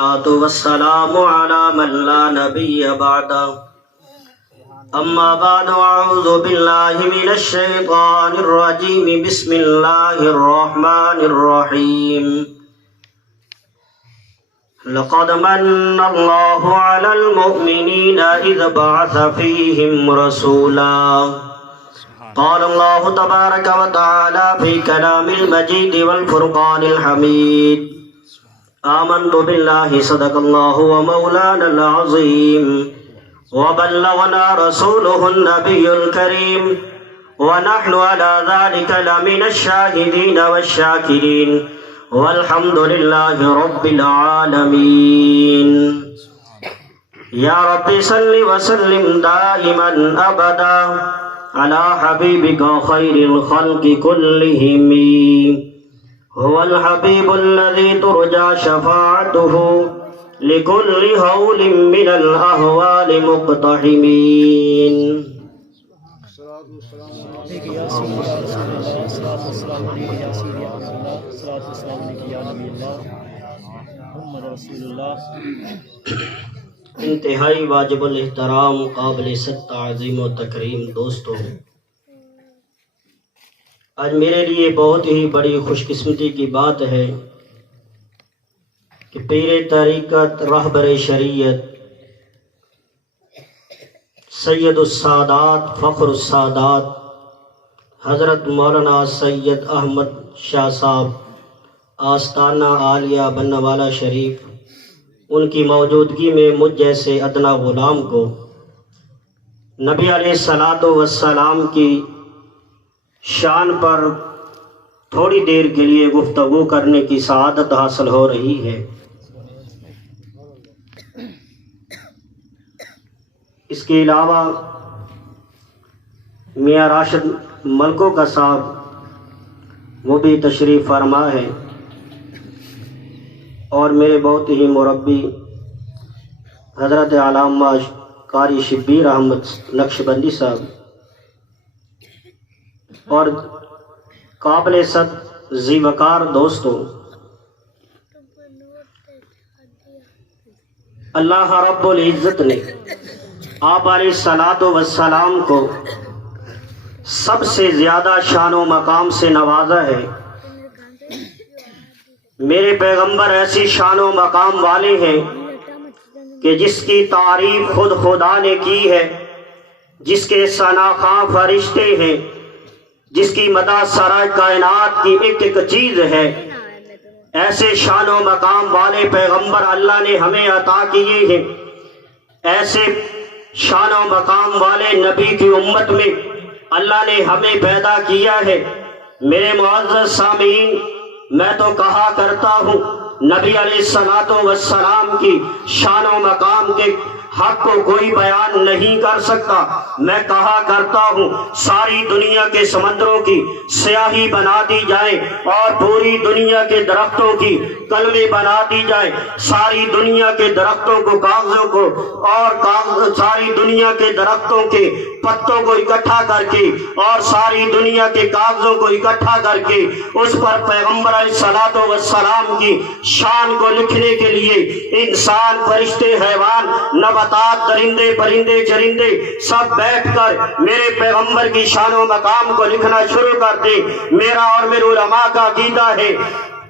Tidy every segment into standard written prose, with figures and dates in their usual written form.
والسلام على من لا نبي بعده أما بعد أعوذ بالله من الشيطان الرجيم بسم الله الرحمن الرحيم لقد من الله على المؤمنين إذ بعث فيهم رسولا قال الله تبارك وتعالى في كلام المجيد والفرقان الحميد آمنت بالله صدق الله ومولانا العظيم وبلغنا رسوله النبي الكريم ونحن على ذلك لمن الشاهدين والشاكرين والحمد لله رب العالمين يا رب صل وسلم دائما أبدا على حبيبك خير الخلق كلهم هو الحبيب الذي ترجى شفاعته لكل هول من الأهوال مقتحمين انتہائی واجب الاحترام قابل ست تعظیم و تکریم دوستوں، آج میرے لیے بہت ہی بڑی خوش قسمتی کی بات ہے کہ پیر طریقت رہبر شریعت سید السادات فخر السادات حضرت مولانا سید احمد شاہ صاحب آستانہ عالیہ بنوالا شریف، ان کی موجودگی میں مجھ جیسے ادنا غلام کو نبی علیہ الصلاۃ والسلام کی شان پر تھوڑی دیر کے لیے گفتگو کرنے کی سعادت حاصل ہو رہی ہے۔ اس کے علاوہ میاں راشد ملکو کا صاحب وہ بھی تشریف فرما ہے، اور میرے بہت ہی مربی حضرت علامہ قاری شبیر احمد نقشبندی صاحب، اور قابل صد ذی وقار دوستوں، اللہ رب العزت نے آپ علیہ الصلاۃ والسلام کو سب سے زیادہ شان و مقام سے نوازا ہے۔ میرے پیغمبر ایسی شان و مقام والے ہیں کہ جس کی تعریف خود خدا نے کی ہے، جس کے ثناخواں فرشتے ہیں، جس کی مدح سرائے کائنات کی ایک ایک چیز ہے۔ ایسے شان و مقام والے پیغمبر اللہ نے ہمیں عطا کیے ہیں۔ ایسے شان و مقام والے نبی کی امت میں اللہ نے ہمیں پیدا کیا ہے۔ میرے معزز سامعین، میں تو کہا کرتا ہوں نبی علیہ الصلاۃ والسلام کی شان و مقام کے حق کو کوئی بیان نہیں کر سکتا۔ میں کہا کرتا ہوں ساری دنیا کے سمندروں کی سیاہی بنا دی جائے اور پوری دنیا کے درختوں کی کلمے بنا دی جائے، ساری دنیا کے درختوں کو کاغذوں کو اور ساری دنیا کے درختوں کے پتوں کو اکٹھا کر کے اور ساری دنیا کے کاغذوں کو اکٹھا کر کے اس پر پیغمبر علیہ الصلاۃ والسلام کی شان کو لکھنے کے لیے انسان، فرشتے، حیوان، نباتات، درندے، پرندے، چرندے سب بیٹھ کر میرے پیغمبر کی شان و مقام کو لکھنا شروع کر دے۔ میرا اور میرے علماء کا عقیدہ ہے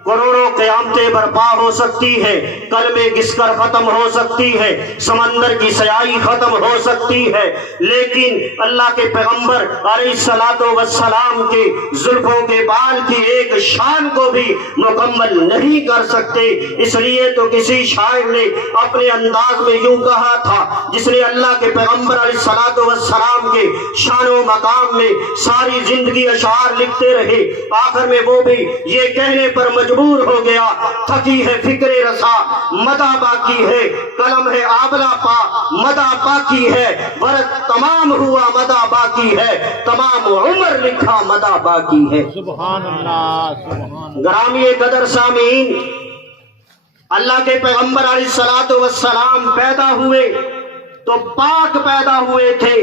کروڑوں قیامتیں برپا ہو سکتی ہے، کلمے گس کر ختم ہو سکتی ہے، سمندر کی سیاہی ختم ہو سکتی ہے، لیکن اللہ کے پیغمبر علیہ الصلاۃ والسلام کے زلفوں کے بال کی ایک شان کو بھی مکمل نہیں کر سکتے۔ اس لیے تو کسی شاعر نے اپنے انداز میں یوں کہا تھا، جس نے اللہ کے پیغمبر علیہ الصلاۃ والسلام کے شان و مقام میں ساری زندگی اشعار لکھتے رہے، آخر میں وہ بھی یہ کہنے پر مجبور ہو گیا، تھکی ہے فکر رسا مدح باقی ہے، قلم ہے آبلہ پا مدح باقی ہے، ورق تمام ہوا مدح باقی ہے، تمام عمر لکھا مدح باقی ہے۔ سبحان اللہ، سبحان اللہ۔ گرامی قدر سامعین، اللہ کے پیغمبر علیہ الصلاۃ والسلام پیدا ہوئے تو پاک پیدا ہوئے تھے،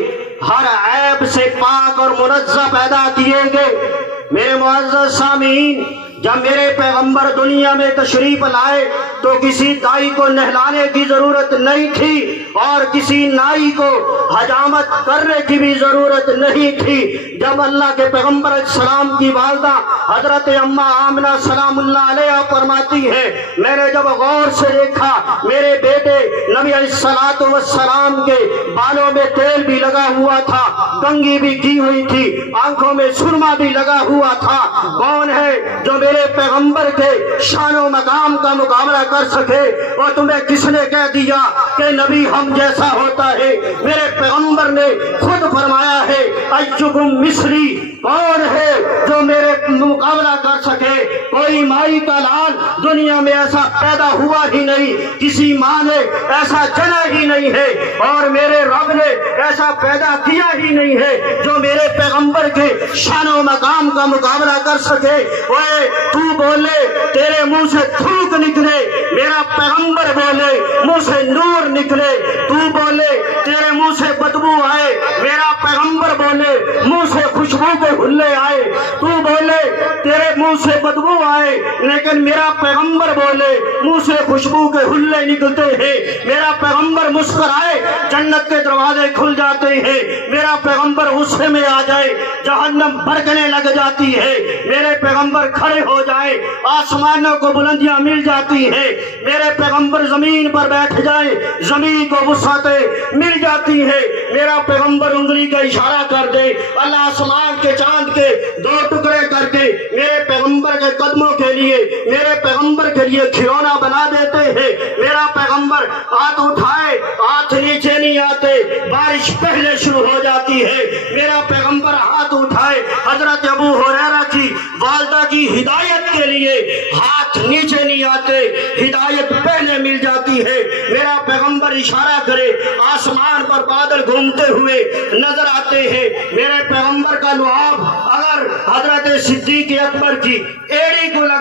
ہر عیب سے پاک اور منزہ پیدا کیے گئے۔ میرے معزز سامعین، جب میرے پیغمبر دنیا میں تشریف لائے تو کسی دائی کو نہلانے کی ضرورت نہیں تھی اور کسی نائی کو حجامت کرنے کی بھی ضرورت نہیں تھی۔ جب اللہ کے پیغمبر علیہ السلام کی والدہ حضرت اماں آمنہ سلام اللہ علیہ فرماتی ہے، میں نے جب غور سے دیکھا میرے بیٹے نبی علیہ السلام کے بالوں میں تیل بھی لگا ہوا تھا، کنگھی بھی کی ہوئی تھی، آنکھوں میں سرما بھی لگا ہوا تھا۔ کون ہے جو میرے پیغمبر کے شان و مقام کا مقابلہ کر سکے؟ اور تمہیں کس نے کہہ دیا کہ نبی ہم جیسا ہوتا ہے؟ میرے پیغمبر نے خود فرمایا ہے، ایکم مثلی، کون ہے جو میرے مقابلہ کر سکے؟ کوئی مائی کا لال دنیا میں ایسا پیدا ہوا ہی نہیں، کسی ماں نے ایسا جنا ہی نہیں ہے، اور میرے رب نے ایسا پیدا کیا ہی نہیں ہے جو میرے پیغمبر کے شان و مقام کا مقابلہ کر سکے۔ اوے تو بولے تیرے منہ سے تھوک نکلے، میرا پیغمبر بولے منہ سے نور نکلے۔ تو بولے تیرے منہ سے بدبو آئے، میرا پیغمبر بولے منہ سے خوشبو کے ہلے آئے۔ تو بولے تیرے منہ سے بدبو آئے، لیکن میرا پیغمبر بولے منہ سے خوشبو کے ہلے نکلتے ہیں۔ میرا پیغمبر مسکرائے جنت کے دروازے کھل جاتے ہیں، میرا پیغمبر غصے میں آ جائے جہنم بھڑکنے لگ جاتی ہے، میرے پیغمبر کھڑے ہو جائے آسمانوں کو بلندیاں مل جاتی ہیں، میرے پیغمبر زمین پر بیٹھ جائے زمین کو وسعتیں مل جاتی ہے، میرا پیغمبر انگلی کا اشارہ کر دے اللہ آسمان کے چاند کے دو ٹکڑے کر کے میرے پیغمبر کے قدموں کے لیے، میرے پیغمبر کے لیے کھلونا بنا دیتے ہیں۔ میرا پیغمبر ہاتھ اٹھائے ہاتھ نیچے نہیں آتے، بارش پہلے شروع ہو جاتی ہے۔ میرا پیغمبر ہاتھ اٹھائے حضرت ابو ہریرہ کی والدہ کی ہدایت کے لیے، ہاتھ نیچے نہیں آتے، ہدایت پہلے مل جاتی ہے۔ میرا پیغمبر اشارہ کرے آسمان پر بادل گھومتے ہوئے نظر آتے ہیں۔ میرے پیغمبر کا لعاب اگر حضرت صدیق اکبر کی ایڑی کو لگ